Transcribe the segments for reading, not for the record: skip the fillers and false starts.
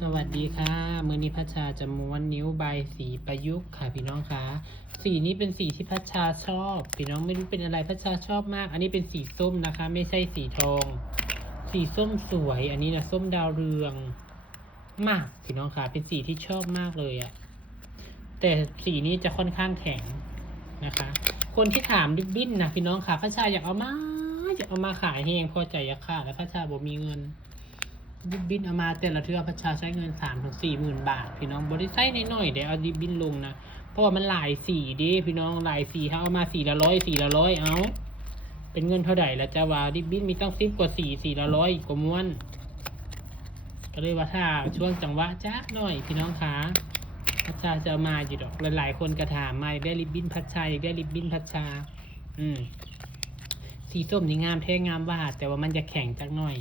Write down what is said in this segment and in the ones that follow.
สวัสดีค่ะมือนี้พัชชาจะม้วนนิ้วใบสีประยุกต์ค่ะพี่น้องคะสีนี้เป็นสีที่พัชชาชอบพี่น้องไม่รู้เป็นอะไรพัชชาชอบมากอันนี้เป็นสีส้มนะคะไม่ใช่สีทองสีส้มสวยอันนี้นะส้มดาวเรืองมากพี่น้องค่ะเป็นสีที่ชอบมากเลยอะแต่สีนี้จะค่อนข้างแข็งนะคะคนที่ถามริบบิ้นนะพี่น้องค่ะพัชชาอยากเอามาขายแห้งพอใจอยากขาดแล้วพัชชาบ่มีเงินดิบบินเอามาแต่ละเทื่อพัชชาใช้เงิน3 ถึง 4 หมื่นบาทพี่น้องบริไซน์น้อยๆเดี๋ยวเอาดิบบินลงนะเพราะว่ามันหลายสีดิพี่น้องหลายสีเขาเอามา4 ละ 100เอาเป็นเงินเท่าไหร่ละจ้าว่าดิบบินมีตั้ง10 กว่า4 ละ 100กว่าม้วนก็เลยว่าถ้าช่วงจังหวะจ้าหน่อยพี่น้องขาพัชชาจะเอามาอยู่ดอกหลายๆคนกระถามมาได้ริบบินพัชชาได้ริบบินพัชชาสีส้มนี่งามแท้งามว่าแต่ว่ามันจะแข็งจักหน่อย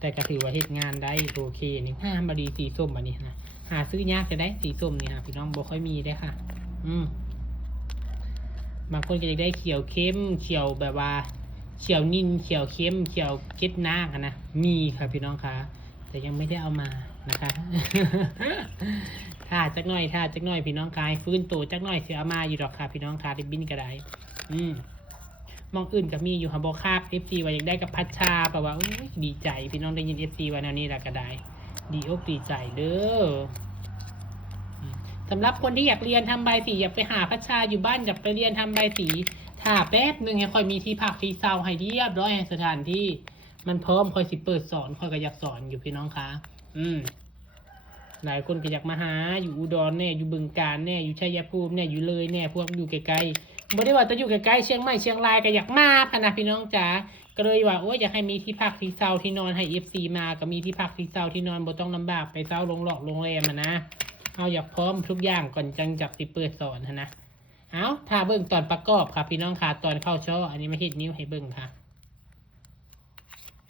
แต่ก็ถือว่าเฮ็ดงานได้โอเคนี่ห้ามบดีสีส้มอันนี้นะหาซื้อยากจะได้สีส้มนี่ค่ะพี่น้องบ่ค่อยมีได้ค่ะบางคนก็จะได้เขียวเข้มเขียวแบบว่าเขียวนิ่นเขียวเข้มเขียวเก็ดหน้ากันนะมีค่ะพี่น้องคะแต่ยังไม่ได้เอามานะคะถ้าจักหน่อยพี่น้องกายฟื้นตัวจักหน่อยเสียเอามาอยู่ดอกค่ะพี่น้องคะริบบิ้นก็ได้มองอื่นก็มีอยู่ค่ะบอกคาบ FC ว่าอยากได้กับพัชชาแปลว่าดีใจพี่น้องได้ยิน FC ว่าแนวนี้แหละก็ได้ดีอกดีใจเด้อสำหรับคนที่อยากเรียนทำใบสีอยากไปหาพัชชาอยู่บ้านอยากไปเรียนทำใบสีถ้าแป๊บนึงให้ค่อยมีที่พักที่เซาให้เรียบร้อยให้สถานที่มันพร้อมค่อยสิเปิดสอนค่อยก็อยากสอนอยู่พี่น้องคะหลายคนก็อยากมาหาอยู่อุดรแน่อยู่บึงกาฬแน่อยู่ชัยภูมิแน่อยู่เลยแน่พวกอยู่ไกลๆบ่ได้ว่าจะอยู่ใกล้ๆเชียงใหม่เชียงรายก็อยากมาพะนะพี่น้องจ๋าก็เลยว่าอยากให้มีที่พักที่เซาที่นอนให้ FC มาก็มีที่พักที่เซาที่นอนบ่ต้องลำบากไปเซาโรงแรมนะเอาอยากพร้อมทุกอย่างก่อนจังจับสิเปิดสอนนะเอาถ้าเบิ่งตอนประกอบค่ะพี่น้องค่ะตอนเข้าช่ออันนี้มาเฮ็ดนิ้วให้เบิ่งค่ะ